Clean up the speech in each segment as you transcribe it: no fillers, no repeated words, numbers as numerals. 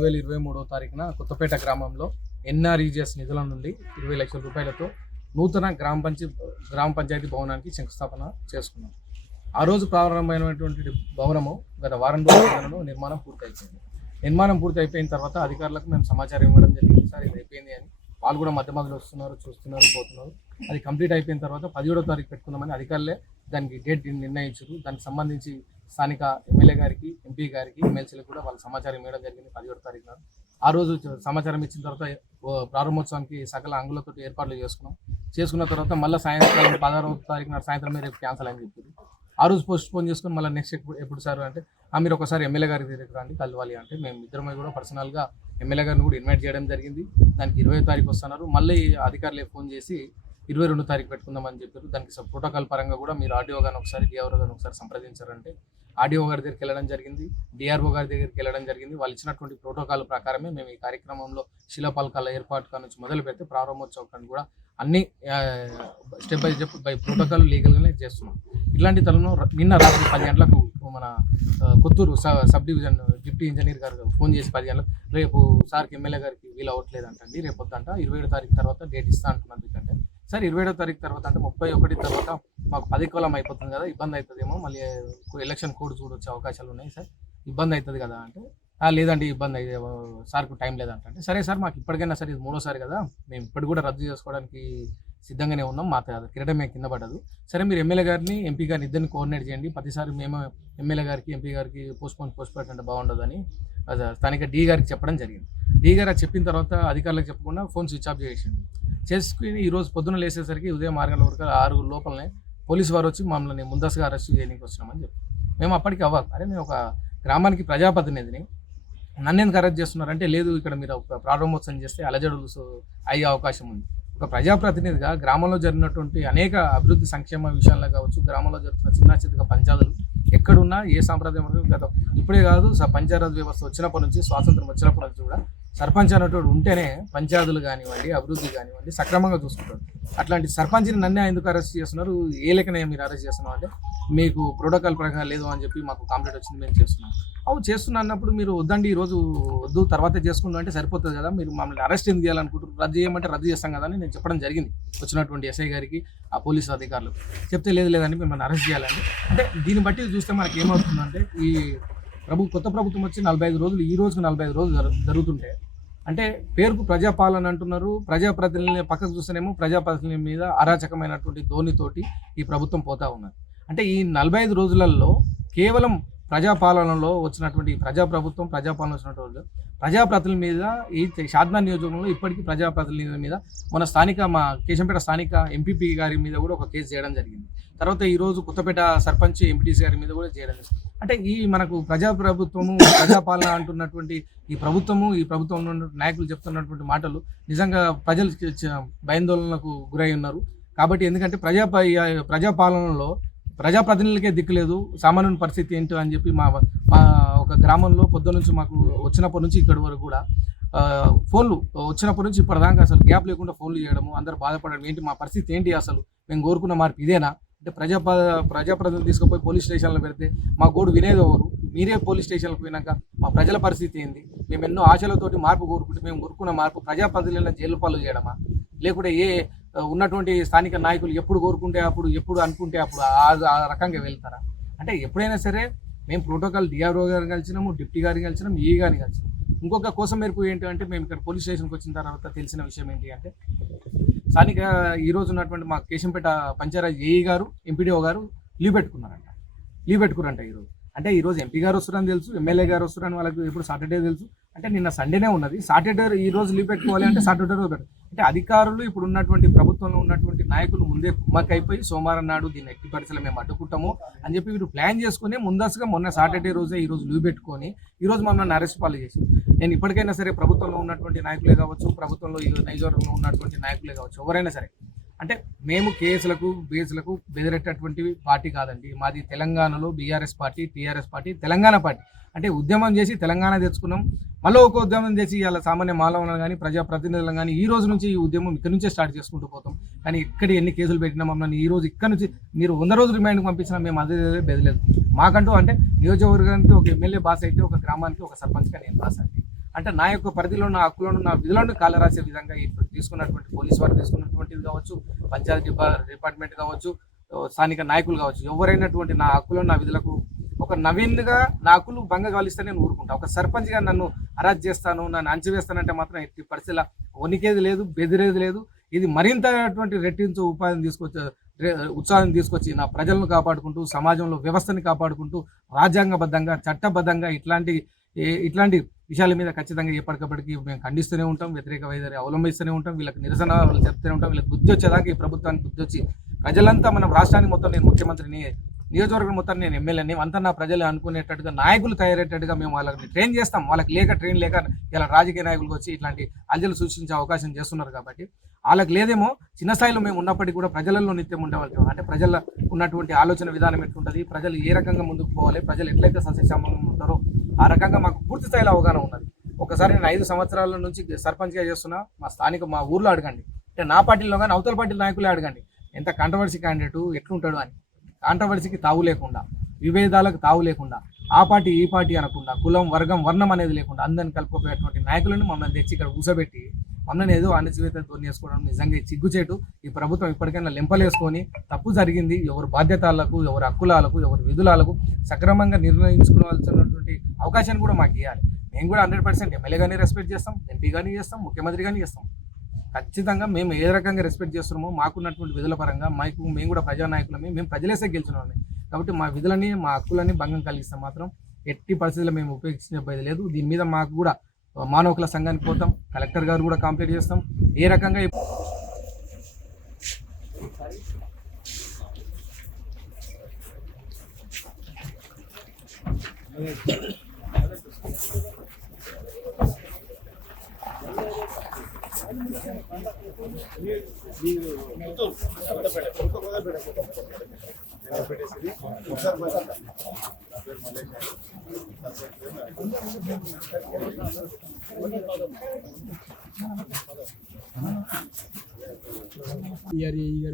2023వ తారీఖున కొత్తపేట గ్రామంలో ఎన్ఆర్ఈజీఎస్ నిధుల నుండి 20 లక్షల రూపాయలతో నూతన గ్రామ పంచాయతీ భవనానికి శంకుస్థాపన చేసుకున్నాం. ఆ రోజు ప్రారంభమైనటువంటి భవనము గత వారం రోజులలో నిర్మాణం పూర్తి అయిపోయిన తర్వాత అధికారులకు మేము సమాచారం ఇవ్వడం జరిగింది. సార్ ఇది అయిపోయింది అని. వాళ్ళు కూడా మధ్య మధ్యలో వస్తున్నారు, చూస్తున్నారు, పోతున్నారు. అది కంప్లీట్ అయిపోయిన తర్వాత 17వ తారీఖు పెట్టుకుందామని అధికారులే దానికి డేట్ నిర్ణయించారు. దానికి సంబంధించి స్థానిక ఎమ్మెల్యే గారికి, ఎంపీ గారికి, ఎమ్మెల్సీలకు కూడా వాళ్ళు సమాచారం ఇవ్వడం జరిగింది 17వ తారీఖున. ఆ రోజు సమాచారం ఇచ్చిన తర్వాత ప్రారంభోత్సవానికి సకల అంగులతో ఏర్పాట్లు చేసుకున్న తర్వాత మళ్ళీ సాయంత్రం 16వ తారీఖున సాయంత్రం రేపు క్యాన్సల్ అని చెప్పింది. ఆ రోజు పోస్ట్పోన్ చేసుకుని మళ్ళీ నెక్స్ట్ ఎప్పుడు సార్ అంటే మీరు ఒకసారి ఎమ్మెల్యే గారి దగ్గరికి రండి, కలవాలి అంటే మేము ఇద్దరమై కూడా పర్సనల్గా ఎమ్మెల్యే గారిని కూడా ఇన్వైట్ చేయడం జరిగింది. దానికి 20వ తారీఖు వస్తున్నారు. మళ్ళీ అధికారులే ఫోన్ చేసి 22వ తారీఖు పెట్టుకుందామని చెప్పారు. దానికి ప్రోటోకాల్ పరంగా కూడా మీరు ఆర్డీఓ గారిని ఒకసారి, డిఆర్ఓ గారిని ఒకసారి సంప్రదించారంటే ఆర్డీఓ గారి దగ్గరికి వెళ్ళడం జరిగింది, డిఆర్ఓ గారి దగ్గరికి వెళ్ళడం జరిగింది. వాళ్ళు ఇచ్చినటువంటి ప్రోటోకాల్ ప్రకారమే మేము ఈ కార్యక్రమంలో శిలాపలకాల ఏర్పాటు నుంచి మొదలు పెడితే ప్రారంభోత్సవాన్ని కూడా అన్ని స్టెప్ బై ప్రోటోకాల్ లీగల్గానే చేస్తున్నాం. ఇలాంటి తరుణంలో నిన్న రాత్రి 10 గంటలకు మన Kothur sub division deputy engineer గారు ఫోన్ చేసి 10 గంటలకు రేపు సార్కి ఎమ్మెల్యే గారికి వీలు అవ్వట్లేదు అంటండి, రేపు వద్దంట 27వ తారీఖు తర్వాత డేట్ ఇస్తా అంటున్నాను. ఎందుకంటే సార్ 27వ తారీఖు తర్వాత అంటే 31 తర్వాత మాకు 10 కాలం అయిపోతుంది కదా, ఇబ్బంది అవుతుందేమో, మళ్ళీ ఎలక్షన్ కోడ్ చూడొచ్చే అవకాశాలు ఉన్నాయి సార్, ఇబ్బంది అవుతుంది కదా అంటే లేదండి ఇబ్బంది అయితే సార్కు టైం లేదంటే సరే సార్ మాకు ఇప్పటికైనా సరే ఇది 3వ సారి కదా, మేము ఇప్పటి కూడా రద్దు చేసుకోవడానికి సిద్ధంగానే ఉన్నాం, మా కిరీటమే కింద పడదు. సరే మీరు ఎమ్మెల్యే గారిని, ఎంపీ గారిని ఇద్దరిని కోఆర్డినేట్ చేయండి, ప్రతిసారి మేము ఎమ్మెల్యే గారికి, ఎంపీ గారికి పోస్ట్ అంటే బాగుండదని స్థానిక డి గారికి చెప్పడం జరిగింది. డి గారు చెప్పిన తర్వాత అధికారులకు చెప్పకుండా ఫోన్ స్విచ్ ఆఫ్ చేసుకుని ఈరోజు పొద్దున లేసేసరికి ఉదయం 6 గంటల వరకు 6 లోపలనే పోలీసు వారు వచ్చి మమ్మల్ని ముందస్తుగా అరెస్ట్ చేయడానికి వచ్చినామని చెప్పి మేము అప్పటికి అరే నేను ఒక గ్రామానికి ప్రజాప్రతినిధిని, నన్ను ఎందుకు అరెస్ట్ చేస్తున్నారంటే లేదు ఇక్కడ మీరు ప్రారంభోత్సవం చేస్తే అలజడులు అయ్యే అవకాశం ఉంది. ఒక ప్రజాప్రతినిధిగా గ్రామంలో జరిగినటువంటి అనేక అభివృద్ధి సంక్షేమ విషయాల్లో కావచ్చు, గ్రామంలో జరుగుతున్న చిన్న చిన్న పంచాయతీలు ఎక్కడున్నా ఏ సాంప్రదాయం గత ఇప్పుడే కాదు పంచాయతీ వ్యవస్థ వచ్చినప్పటి నుంచి, స్వాతంత్రం వచ్చినప్పటి నుంచి కూడా సర్పంచ్ అన్నట్టు ఉంటేనే పంచాయతీలు కానివ్వండి, అభివృద్ధి కానివ్వండి సక్రమంగా చూసుకుంటారు. అట్లాంటి సర్పంచ్ని నన్నే ఎందుకు అరెస్ట్ చేస్తున్నారు, ఏ లెక్కనే మీరు అరెస్ట్ చేస్తున్నాం అంటే మీకు ప్రోటోకాల్ ప్రకారం లేదు అని చెప్పి మాకు కంప్లైంట్ వచ్చింది, మేము చేస్తున్నాం. చేస్తున్నా అన్నప్పుడు మీరు వద్దండి ఈరోజు వద్దు తర్వాత చేసుకుందాం అంటే సరిపోతుంది కదా, మీరు మమ్మల్ని అరెస్ట్ ఎందుకు చేయాలనుకుంటారు, రద్దు చేయమంటే రద్దు చేస్తాం కదా అని నేను చెప్పడం జరిగింది వచ్చినటువంటి ఎస్ఐ గారికి, ఆ పోలీసు అధికారులు. చెప్తే లేదండి మిమ్మల్ని అరెస్ట్ చేయాలండి అంటే దీన్ని బట్టి చూస్తే మనకి ఏమవుతుందంటే ఈ కొత్త ప్రభుత్వం వచ్చి 45 రోజులు, ఈ రోజుకు 45 రోజులు జరుగుతుంటే అంటే పేరుకు ప్రజాపాలన అంటున్నారు, ప్రజాప్రతినిధులని పక్కకు చూస్తేనేమో ప్రజాప్రతినిధుల మీద అరాచకమైనటువంటి ధోనితోటి ఈ ప్రభుత్వం పోతా ఉన్నది. అంటే ఈ 45 రోజులలో కేవలం ప్రజాపాలనలో వచ్చినటువంటి ప్రజాప్రభుత్వం, ప్రజాపాలన వచ్చినటువంటి ప్రజాప్రతినిధుల మీద ఈ షాద్నగర్ నియోజకవర్గంలో ఇప్పటికీ ప్రజాప్రతినిధుల మీద మన స్థానిక మా కేశంపేట స్థానిక ఎంపీపీ గారి మీద కూడా ఒక కేసు చేయడం జరిగింది. తర్వాత ఈరోజు కొత్తపేట సర్పంచ్ ఎంపీటీసీ గారి మీద కూడా చేయడం జరిగింది. అంటే ఈ మనకు ప్రజాప్రభుత్వము, ప్రజాపాలన అంటున్నటువంటి ఈ ప్రభుత్వంలో నాయకులు చెప్తున్నటువంటి మాటలు నిజంగా ప్రజలు భయాందోళనకు గురై ఉన్నారు. కాబట్టి ఎందుకంటే ప్రజాపాలనలో ప్రజాప్రతినిధులకే దిక్కులేదు, సామాన్యుని పరిస్థితి ఏంటో అని చెప్పి మా ఒక గ్రామంలో పొద్దు నుంచి మాకు వచ్చినప్పటి నుంచి ఇక్కడి వరకు కూడా ఫోన్లు వచ్చినప్పటి నుంచి ఇప్పటిదాకా అసలు గ్యాప్ లేకుండా ఫోన్లు చేయడము, అందరూ బాధపడడం, ఏంటి మా పరిస్థితి ఏంటి, అసలు మేము కోరుకున్న మార్పు ఇదేనా అంటే ప్రజాప్రతినిధులు తీసుకుపోయి పోలీస్ స్టేషన్లో పెడితే మా గోడు వినేది ఎవరు, మీరే పోలీస్ స్టేషన్లకు పోయినాక మా ప్రజల పరిస్థితి ఏంది, మేము ఎన్నో ఆశలతోటి మార్పు కోరుకుంటే మేము కోరుకున్న మార్పు ప్రజాప్రతినిధులను జైలు పాలు చేయడమా, లేకుంటే ఉన్నటువంటి స్థానిక నాయకులు ఎప్పుడు కోరుకుంటే అప్పుడు, ఎప్పుడు అనుకుంటే అప్పుడు ఆ రకంగా వెళ్తారా అంటే ఎప్పుడైనా సరే మేము ప్రోటోకాల్ డిఆర్ఓ గారిని కలిసినాము, డిప్యూటీ గారిని కలిసినాము, ఈ గారిని కలిసినాము. ఇంకొక కోసం మేరకు ఏంటి అంటే మేము ఇక్కడ పోలీస్ స్టేషన్కి వచ్చిన తర్వాత తెలిసిన విషయం ఏంటి అంటే స్థానిక ఈరోజు ఉన్నటువంటి మా కేశంపేట పంచాయతీ ఏఈ గారు, ఎంపీడీఓ గారు లీవ్ పెట్టుకున్నారంట ఈరోజు. అంటే ఈరోజు ఎంపీ గారు వస్తారని తెలుసు, ఎమ్మెల్యే గారు వస్తారని వాళ్ళకి ఎప్పుడు సాటర్డే తెలుసు. అంటే నిన్న సండేనే ఉన్నది, సాటర్డే ఈరోజు లీవ్ పెట్టుకోవాలి అంటే సాటర్డే రోజు పెట్టారు. అంటే అధికారులు ఇప్పుడు ఉన్నటువంటి ప్రభుత్వంలో ఉన్నటువంటి నాయకులు ముందే కుమ్మక్కైపోయి సోమవారం నాడు దీన్ని ఎట్టి పరిస్థితుల్లో మేము అడ్డుకుంటాము అని చెప్పి వీరు ప్లాన్ చేసుకుని ముందస్తుగా మొన్న సాటర్డే రోజే ఈరోజు లీవ్ పెట్టుకొని ఈరోజు మమ్మల్ని అరెస్ట్ పాలు చేసి, నేను ఇప్పటికైనా సరే ప్రభుత్వంలో ఉన్నటువంటి నాయకులే కావచ్చు, ప్రభుత్వంలో నియోజకవర్గంలో ఉన్నటువంటి నాయకులే కావచ్చు, ఎవరైనా సరే అంటే మేము కేసులకు బేసులకు బెదిరేటటువంటి పార్టీ కాదండి. మాది తెలంగాణలో BRS party, TRS party, Telangana party. అంటే ఉద్యమం చేసి తెలంగాణ తెచ్చుకున్నాం, మళ్ళీ ఒక ఉద్యమం చేసి ఇలా సామాన్య మానవులను కానీ ప్రజాప్రతినిధులను కానీ ఈ రోజు నుంచి ఈ ఉద్యమం ఇక్కడ నుంచే స్టార్ట్ చేసుకుంటూ పోతాం. కానీ ఇక్కడ ఎన్ని కేసులు పెట్టినా మమ్మల్ని ఈ రోజు ఇక్కడ నుంచి మీరు 100 రోజులు రిమైండ్కి పంపించినా మేము అదే బెదలేదు. మాకంటూ అంటే నియోజకవర్గానికి ఒక ఎమ్మెల్యే బాస్ అయితే ఒక గ్రామానికి ఒక సర్పంచ్గా నేను బాస్ అండి. అంటే నా యొక్క పరిధిలో నా హక్కులను నా విధులను కాలరాసే విధంగా ఇప్పుడు తీసుకున్నటువంటి పోలీసు వారు తీసుకున్నటువంటిది కావచ్చు, పంచాయతీ డిపార్ట్మెంట్ కావచ్చు, స్థానిక నాయకులు కావచ్చు, ఎవరైనటువంటి నా హక్కులను నా విధులకు ఒక నవీన్గా నా హక్కులు భంగ కలిస్తే నేను ఊరుకుంటా. ఒక సర్పంచ్గా నన్ను అరెస్ట్ చేస్తాను, నన్ను అంచివేస్తానంటే మాత్రం ఎట్టి పరిస్థితుల్లో వణికేది లేదు, బెదిరేది లేదు. ఇది మరింత రెట్టించు ఉత్సాహం తీసుకొచ్చి నా ప్రజలను కాపాడుకుంటూ, సమాజంలో వ్యవస్థని కాపాడుకుంటూ, రాజ్యాంగబద్ధంగా చట్టబద్ధంగా ఇట్లాంటి విషయాల మీద ఖచ్చితంగా ఎప్పటికప్పటికి మేము ఖండిస్తూనే ఉంటాం, వ్యతిరేక వైఖరి అవలంబిస్తూనే ఉంటాం, వీళ్ళకి నిరసనలు చెప్తూనే ఉంటాం. వీళ్ళకి బుద్ధి వచ్చేదాకా ఈ ప్రభుత్వానికి బుద్ధి వచ్చి ప్రజలంతా మనం రాష్ట్రానికి మొత్తం నేను ముఖ్యమంత్రిని, నియోజకవర్గం మొత్తం నేను ఎమ్మెల్యేని, అంతా నా ప్రజలు అనుకునేటట్టుగా నాయకులు తయారయ్యేటట్టుగా మేము వాళ్ళని ట్రైన్ చేస్తాం. వాళ్ళకి ట్రైన్ లేక ఇలా రాజకీయ నాయకులకు వచ్చి ఇట్లాంటి అల్జలు సూచించే అవకాశం చేస్తున్నారు. కాబట్టి వాళ్ళకి లేదేమో చిన్న స్థాయిలో మేము ఉన్నప్పటికీ కూడా ప్రజలలో నిత్యం ఉండేవాళ్ళం. అంటే ప్రజల ఉన్నటువంటి ఆలోచన విధానం ఎట్లుంటుంది, ప్రజలు ఏ రకంగా ముందుకు పోవాలి, ప్రజలు ఎట్లయితే సస్యశ్యామలంగా ఉంటారో ఆ రకంగా మాకు పూర్తి స్థాయిలో అవగాహన ఉన్నది. ఒకసారి నేను 5 సంవత్సరాల నుంచి సర్పంచ్గా చేస్తున్నా, మా ఊర్లో అడగండి, అంటే నా పార్టీలో కానీ అవతల పార్టీ నాయకులే అడగండి ఎంత కాంట్రవర్సీ క్యాండిడేట్ ఎట్లుంటాడు అని. కాంట్రవర్సీకి తావు లేకుండా, విభేదాలకు తావు లేకుండా, ఆ పార్టీ ఈ పార్టీ అనకుండా, కులం వర్గం వర్ణం అనేది లేకుండా అందరిని కలుపుకుపోయేటువంటి నాయకులను మమ్మల్ని తెచ్చి ఇక్కడ కూసబెట్టి మమ్మల్ని ఏదో అణచివేతతో చేసుకోవడం నిజంగా సిగ్గుచేటు. ఈ ప్రభుత్వం ఇప్పటికైనా లెంపలేసుకొని తప్పు జరిగింది, ఎవరు బాధ్యతలకు, ఎవరు హక్కులకు, ఎవరు విధులకు సక్రమంగా నిర్ణయించుకోవాల్సినటువంటి అవకాశాన్ని కూడా మాకు ఇవ్వాలి. మేము కూడా 100% ఎమ్మెల్యే కానీ రెస్పెక్ట్ చేస్తాం, ఎంపీ కానీ చేస్తాం, ముఖ్యమంత్రి కానీ చేస్తాం. ఖచ్చితంగా మేము ఏ రకంగా రెస్పెక్ట్ చేస్తున్నామో మాకున్నటువంటి విధుల పరంగా మేము కూడా ప్రజానాయకులమే, మేము ప్రజలేసే గెలిచిన వాళ్ళని. కాబట్టి మా విధులని, మా హక్కులని భంగం కలిగిస్తే మాత్రం ఎట్టి పరిస్థితుల్లో మేము ఉపయోగించబోయేది లేదు. దీని మీద మాకు కూడా మానవ హక్కుల సంఘానికి పోతాం, కలెక్టర్ గారు కూడా కంప్లైంట్ చేస్తాం. ఏ రకంగా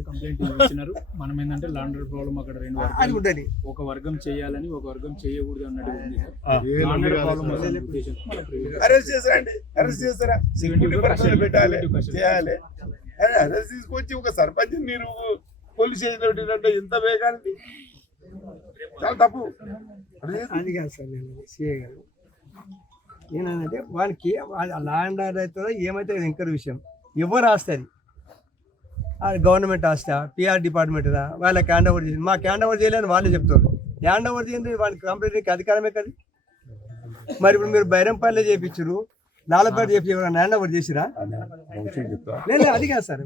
కంప్లైంట్ ఇచ్చినారు. మనం ఏంటంటే లాండర్ ప్రాబ్లం అక్కడ 2 వర్గాలు, ఒక వర్గం చేయాలని ఒక వర్గం చేయకూడదు అన్నట్టు ఉంది. తీసుకొచ్చి ఒక సర్పంచ్ మీరు పోలీస్ స్టేషన్ అంటే ఎంత వేగానికి చాలా తప్పు. అది కాదు సార్, నేను చేయగలను. నేనంటే వానికి లా అండ్ ఆర్డర్ అవుతుందో ఏమైతే ఇంకర్ విషయం. ఎవరు ఆస్తుంది, గవర్నమెంట్ ఆస్తా, పిఆర్ డిపార్ట్మెంట్ వాళ్ళకి హ్యాండ్ ఓవర్ చేసింది, మాకు హ్యాండ్ ఓవర్ చేయలేని వాళ్ళే చెప్తారు. హ్యాండ్ ఓవర్ చేయండి, వాళ్ళకి కంప్లీట్ అధికారమే కదా. మరి ఇప్పుడు మీరు బైరంపల్లి చేయించారు, లాలపేట చెప్పి ఎవరైనా హ్యాండ్ ఓవర్ చేసిరా? లేదు, అది కాదు సార్.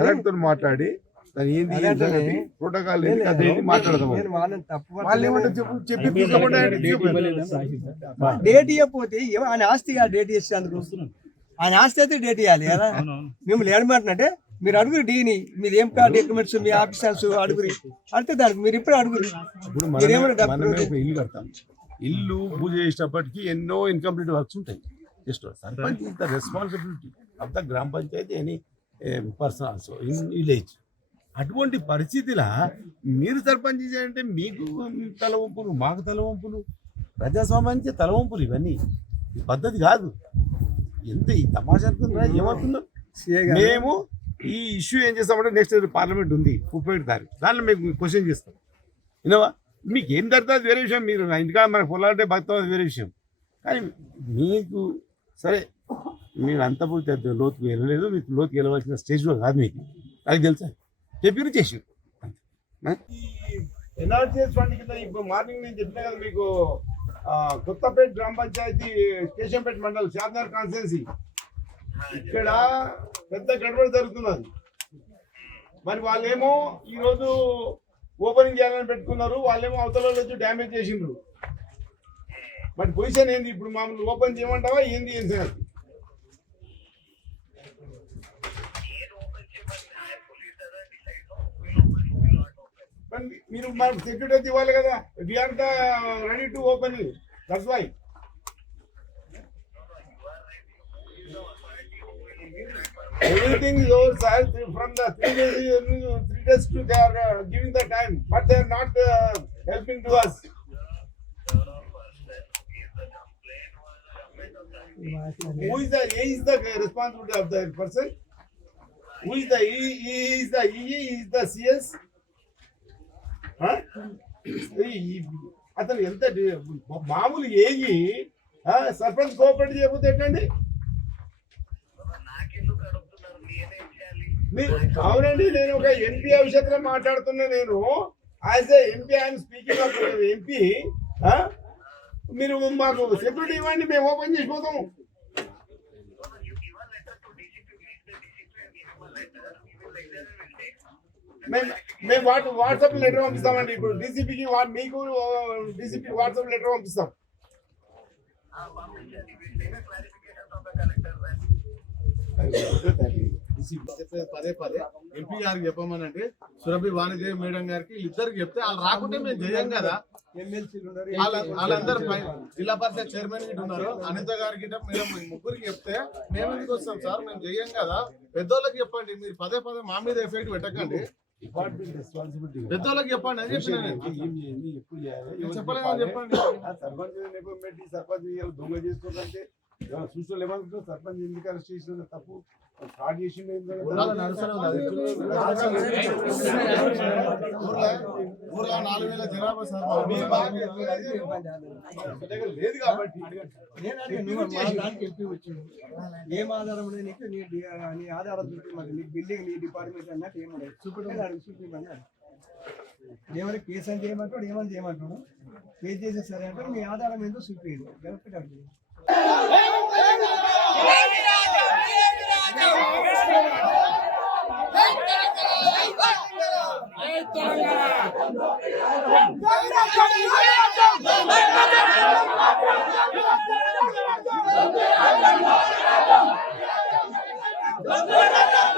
తర్వాత మాట్లాడి ప్రోటోకాల్ డేట్ ఇవ్వకపోతే ఆయన ఆస్తి డేట్ ఇచ్చేందుకు, ఆయన ఆస్తి అయితే డేట్ ఇవ్వాలి కదా. మిమ్మల్ని ఏడమంటున్నట్టే మీరు అడుగురు డీని, మీరు ఏం డాక్యుమెంట్స్ మీ ఆఫీసర్స్ అడుగురి అంటే దానికి మీరు ఇప్పుడు అడుగురు. ఇల్లు కడతాం, ఇల్లు పూజ చేసేటప్పటికి ఎన్నో ఇన్కంప్లీట్ వర్క్స్ ఉంటాయి. Just sarpanch is the responsibility of the gram panchayati any person also in village. అటువంటి పరిస్థితిలో మీరు సర్పంచ్ చేయాలంటే మీకు తలవంపులు, మాకు తలవంపులు, ప్రజాస్వామ్యానికి తలవంపులు, ఇవన్నీ ఈ పద్ధతి కాదు. ఎంత ఈ తమాషా అనుకుంటున్నా ఏమవుతుందో. మేము ఈ ఇష్యూ ఏం చేస్తామంటే నెక్స్ట్ పార్లమెంట్ ఉంది 31 తారీఖు, దాంట్లో మీకు క్వశ్చన్ చేస్తాం. వినవా, మీకు ఏం జరుగుతుంది వేరే విషయం, మీరు ఇంటికా మనకు పొలాలంటే భక్తం అది వేరే విషయం. కానీ మీకు సరే మీరు అంత పూర్తి లోతుకు వెళ్ళలేదు, మీకు లోతుకు వెళ్ళవలసిన స్టేజ్లో కాదు. మీకు అది తెలుసా, చెప్పారు చేసారు. ఎన్ఆర్జీఎస్ ఫండ్ కింద ఇప్పుడు మార్నింగ్ నేను చెప్పినా కదా మీకు, కొత్తపేట గ్రామ పంచాయతీ కేశంపేట మండలం షాద్నగర్ కాన్స్టిట్యున్సీ, ఇక్కడ పెద్ద గడబడి జరుగుతున్నది. మరి వాళ్ళేమో ఈరోజు ఓపెనింగ్ చేయాలని పెట్టుకున్నారు, వాళ్ళేమో అవతల వచ్చి డ్యామేజ్ చేసిండ్రు. మరి పొజిషన్ ఏంది ఇప్పుడు, మామూలు ఓపెన్ చేయమంటావా ఏంది ఏం సార్? మీరు మనకు సెక్యూరిటీ ఇవ్వాలి కదా. We're the ready to open, that's why. Everything is over, sir. From the 3 days to they are giving the time, but they are not helping to us. Who is the responsibility of the person? Who is the he is the EE, he is the CS? Huh? అతను ఎంత మామూలు ఏగి sarpanch cooperate చేయకపోతే ఎట్లండి? అవునండి, నేను ఒక MP విషయంలో మాట్లాడుతున్నా. నేను as a MP I'm speaking of MP. మీరు మాకు సెక్యూరిటీ ఇవ్వండి, మేము ఓపెన్ చేసిపోతాము. మేము వాట్సాప్ లెటర్ పంపిస్తామండి. ఇప్పుడు డీసీపీకి మీకు డీసీపీ వాట్సాప్ లెటర్ పంపిస్తాం. పదే ఎంపీ గారికి చెప్పమనంటే సురభి వాణిజ్య మేడం గారికి ఇద్దరికి చెప్తే వాళ్ళు రాకుంటే మేము చేయం కదా. వాళ్ళందరూ జిల్లా పరిషత్ చైర్మన్ గిట్ట ఉన్నారు, అనిత గారికి మేడం ముగ్గురికి చెప్తే మేము ఎందుకు వస్తాం సార్, మేము చెయ్యం కదా. పెద్దోళ్ళకి చెప్పండి, మీరు పదే మా మీద ఎఫెక్ట్ పెట్టకండి. డిపార్ట్మెంట్ రెస్పాన్సిబిలిటీ పెద్దోళ్ళకి చెప్పండి అని చెప్పిన చెప్పలేదు చెప్పండి. సర్పంచ్ పెట్టి సర్పంచ్ దొంగ చేసుకోవాలంటే చూసుకోవాలి. ఏమనుకుంటారు సర్పంచ్ ఎందుకు అరెస్ట్ చేసిన తప్పు స్టార్ట్ చేసిండు ఊర్లో 4,000 జనాభా సార్ లేదు కాబట్టి ఎంపీ వచ్చింది. ఏం ఆధారం ఉండదు నీకు? నీ ఆధారం చూపి, మరి నీ బిల్డింగ్ నీ డిపార్ట్మెంట్ అన్నట్టు ఏమన్నాడు చూపించమన్నాడు. ఏమైనా కేసు అంటే ఏమంటాడు, ఏమని చేయమంటాడు. కేసు చేసే సరే అంటే మీ ఆధారం ఏంటో చూపించండి. గెలుపుతాడు. Don't